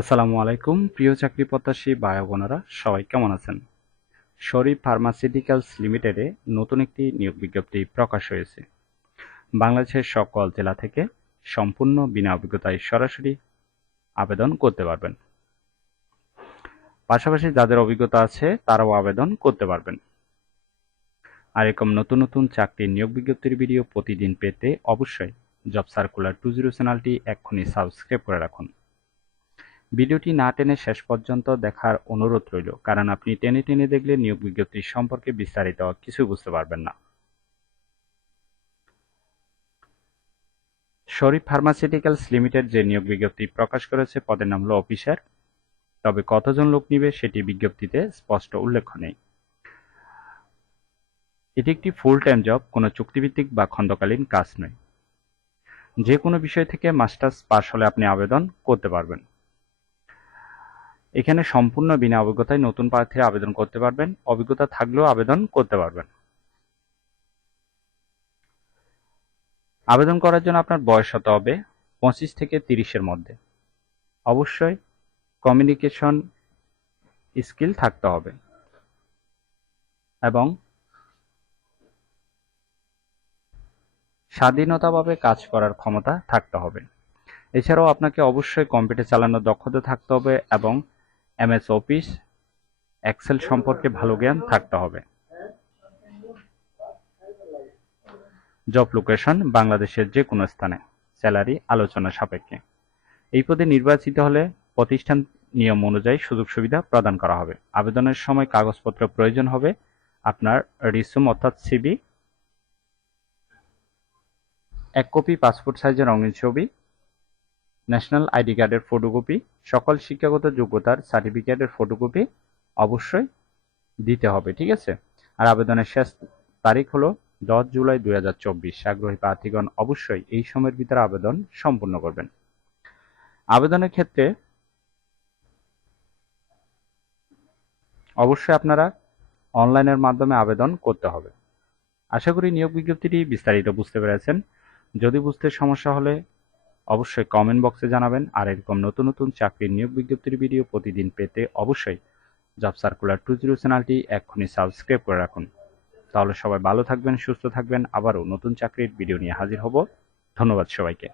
আসসালামু আলাইকুম, প্রিয় চাকরি প্রত্যাশী ভাই বোনেরা, সবাই কেমন আছেন? শরীফ ফার্মাসিউটিক্যালস লিমিটেডে নতুন একটি নিয়োগ বিজ্ঞপ্তি প্রকাশ হয়েছে। বাংলাদেশের সকল জেলা থেকে সম্পূর্ণ বিনা অভিজ্ঞতায় সরাসরি আবেদন করতে পারবেন। পাশাপাশি যাদের অভিজ্ঞতা আছে, তারাও আবেদন করতে পারবেন। আর এরকম নতুন নতুন চাকরির নিয়োগ বিজ্ঞপ্তির ভিডিও প্রতিদিন পেতে অবশ্যই জব সার্কুলার টু জিরো চ্যানেলটি এক্ষুনি সাবস্ক্রাইব করে রাখুন। ভিডিওটি না টেনে শেষ পর্যন্ত দেখার অনুরোধ রইল, কারণ আপনি টেনে টেনে দেখলে নিয়োগ বিজ্ঞপ্তি সম্পর্কে বিস্তারিত কিছু বুঝতে পারবেন না। শরীফ ফার্মাসিউটিক্যালস লিমিটেড যে নিয়োগ বিজ্ঞপ্তি প্রকাশ করেছে, পদের নাম হলো অফিসার। তবে কতজন লোক নিবে সেটি বিজ্ঞপ্তিতে স্পষ্ট উল্লেখ নেই। এটি একটি ফুল টাইম জব কোনো চুক্তিভিত্তিক বা খণ্ডকালীন কাজ নয়। যে কোনো বিষয় থেকে মাস্টার্স পাশ হলে আপনি আবেদন করতে পারবেন। এখানে সম্পূর্ণ বিনা অভিজ্ঞতায় নতুন প্রার্থীরা আবেদন করতে পারবেন। অভিজ্ঞতা থাকলেও আবেদন করতে পারবেন। আবেদন করার জন্য আপনার বয়স হতে হবে পঁচিশ থেকে তিরিশের মধ্যে। অবশ্যই কমিউনিকেশন স্কিল থাকতে হবে এবং স্বাধীনতাভাবে কাজ করার ক্ষমতা থাকতে হবে। এছাড়াও আপনাকে অবশ্যই কম্পিউটার চালানোর দক্ষতা থাকতে হবে এবং এমএস অফিস এক্সেল সম্পর্কে ভালো জ্ঞান থাকতে হবে। জব লোকেশন বাংলাদেশের যে কোনো স্থানে। স্যালারি আলোচনা সাপেক্ষে। এই পদে নির্বাচিত হলে প্রতিষ্ঠান নিয়ম অনুযায়ী সুযোগ সুবিধা প্রদান করা হবে। আবেদনের সময় কাগজপত্র প্রয়োজন হবে। আপনার রিসুম অর্থাৎ সিবি এক কপি পাসপোর্ট সাইজের রঙিন ছবি ন্যাশনাল আইডি কার্ডের ফটোকপি, সকল শিক্ষাগত যোগ্যতার সার্টিফিকেটের ফটোকপি অবশ্যই দিতে হবে, ঠিক আছে? আর আবেদনের শেষ তারিখ হলো দশ জুলাই দুই হাজার চব্বিশ। আগ্রহী প্রার্থীগণ, অবশ্যই এই সময়ের ভিতরে আবেদন সম্পূর্ণ করবেন। আবেদনের ক্ষেত্রে অবশ্যই আপনারা অনলাইনের মাধ্যমে আবেদন করতে হবে। আশা করি নিয়োগ বিজ্ঞপ্তিটি বিস্তারিত বুঝতে পেরেছেন। যদি বুঝতে সমস্যা হলে অবশ্যই কমেন্ট বক্সে জানাবেন। আর এরকম নতুন নতুন চাকরির নিয়োগ বিজ্ঞপ্তির ভিডিও প্রতিদিন পেতে অবশ্যই জব সার্কুলার টু জিরো চ্যানেলটি এক্ষুনি সাবস্ক্রাইব করে রাখুন। তাহলে সবাই ভালো থাকবেন, সুস্থ থাকবেন। আবারও নতুন চাকরির ভিডিও নিয়ে হাজির হব। ধন্যবাদ সবাইকে।